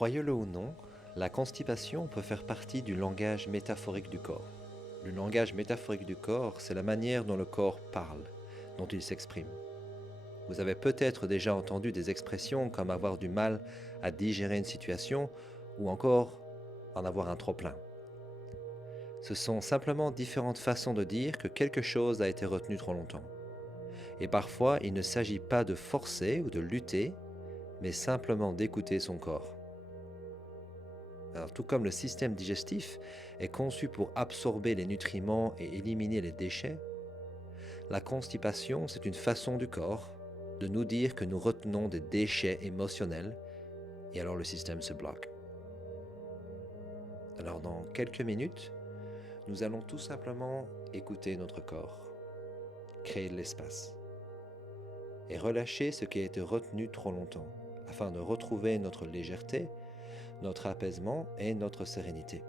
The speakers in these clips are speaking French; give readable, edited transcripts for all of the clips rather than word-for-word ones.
Croyez-le ou non, la constipation peut faire partie du langage métaphorique du corps. Le langage métaphorique du corps, c'est la manière dont le corps parle, dont il s'exprime. Vous avez peut-être déjà entendu des expressions comme avoir du mal à digérer une situation ou encore en avoir un trop-plein. Ce sont simplement différentes façons de dire que quelque chose a été retenu trop longtemps. Et parfois, il ne s'agit pas de forcer ou de lutter, mais simplement d'écouter son corps. Alors, tout comme le système digestif est conçu pour absorber les nutriments et éliminer les déchets, la constipation, c'est une façon du corps de nous dire que nous retenons des déchets émotionnels et alors le système se bloque. Alors dans quelques minutes, nous allons tout simplement écouter notre corps, créer de l'espace et relâcher ce qui a été retenu trop longtemps afin de retrouver notre légèreté, notre apaisement et notre sérénité.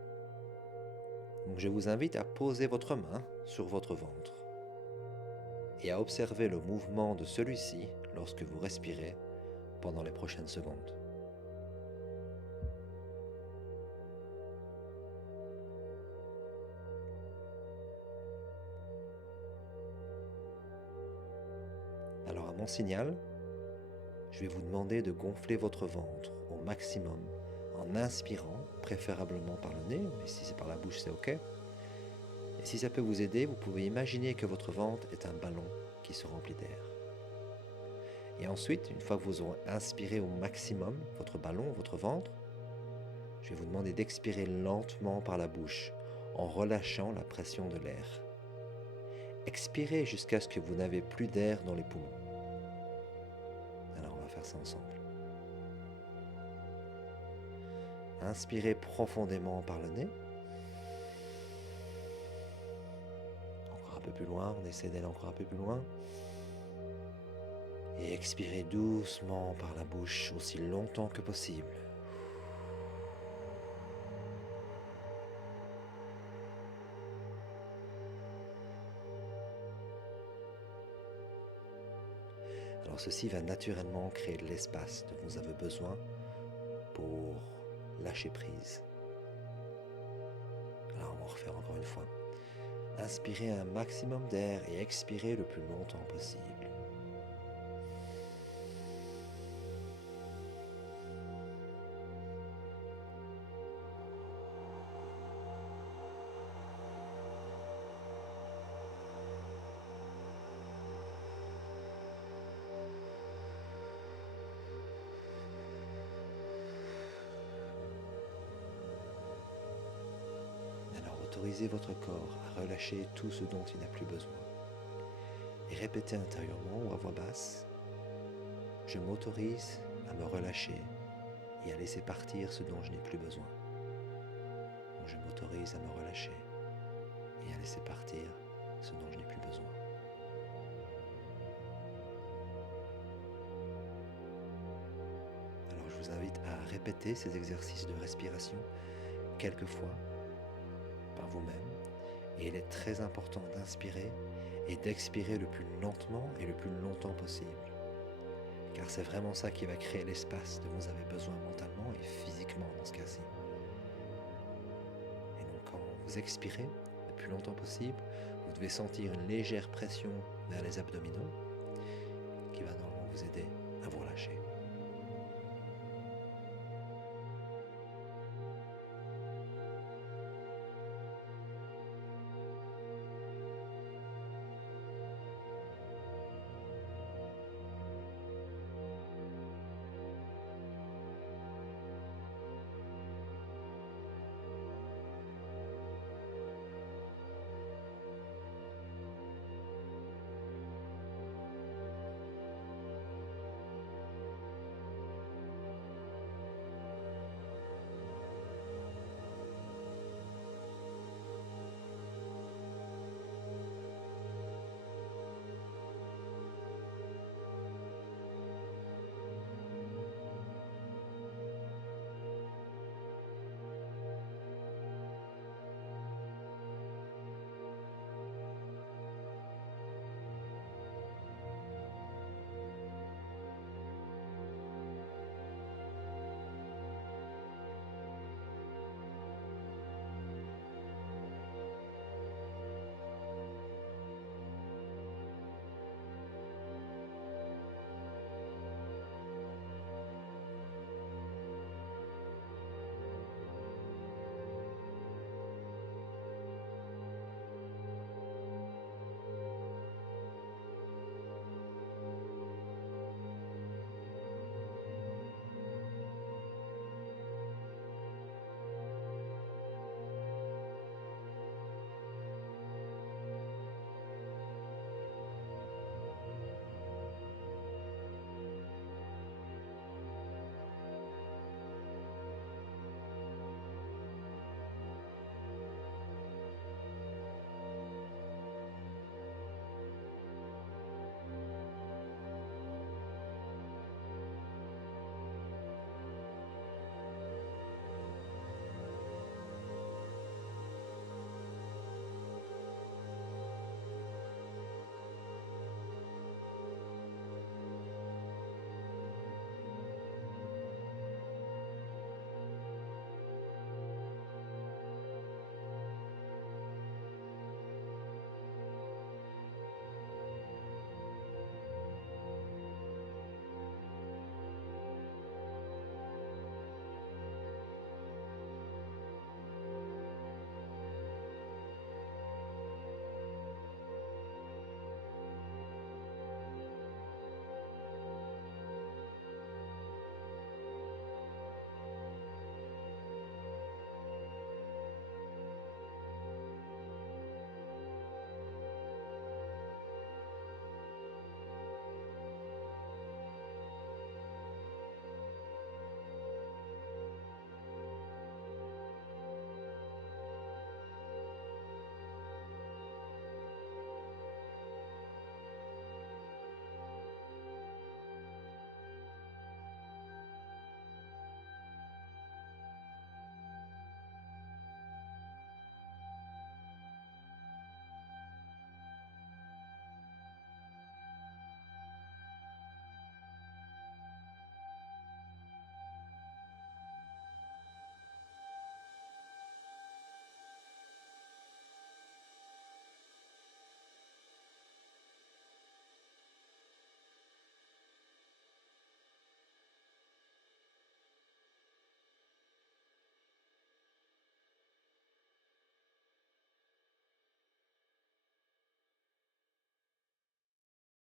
Donc je vous invite à poser votre main sur votre ventre et à observer le mouvement de celui-ci lorsque vous respirez pendant les prochaines secondes. Alors à mon signal, je vais vous demander de gonfler votre ventre au maximum en inspirant, préférablement par le nez, mais si c'est par la bouche c'est ok. Et si ça peut vous aider, vous pouvez imaginer que votre ventre est un ballon qui se remplit d'air. Et ensuite, une fois que vous aurez inspiré au maximum votre ballon, votre ventre, je vais vous demander d'expirer lentement par la bouche en relâchant la pression de l'air. Expirez jusqu'à ce que vous n'avez plus d'air dans les poumons. Alors on va faire ça ensemble. Inspirez profondément par le nez. Encore un peu plus loin, on essaie d'aller encore un peu plus loin. Et expirez doucement par la bouche aussi longtemps que possible. Alors ceci va naturellement créer de l'espace dont vous avez besoin pour lâcher prise. Alors on va refaire encore une fois. Inspirez un maximum d'air et expirez le plus longtemps possible. Autorisez votre corps à relâcher tout ce dont il n'a plus besoin. Et répétez intérieurement ou à voix basse, je m'autorise à me relâcher et à laisser partir ce dont je n'ai plus besoin. Donc je m'autorise à me relâcher et à laisser partir ce dont je n'ai plus besoin. Alors je vous invite à répéter ces exercices de respiration quelques fois par vous-même. Et il est très important d'inspirer et d'expirer le plus lentement et le plus longtemps possible. Car c'est vraiment ça qui va créer l'espace dont vous avez besoin mentalement et physiquement dans ce cas-ci. Et donc quand vous expirez le plus longtemps possible, vous devez sentir une légère pression vers les abdominaux qui va normalement vous aider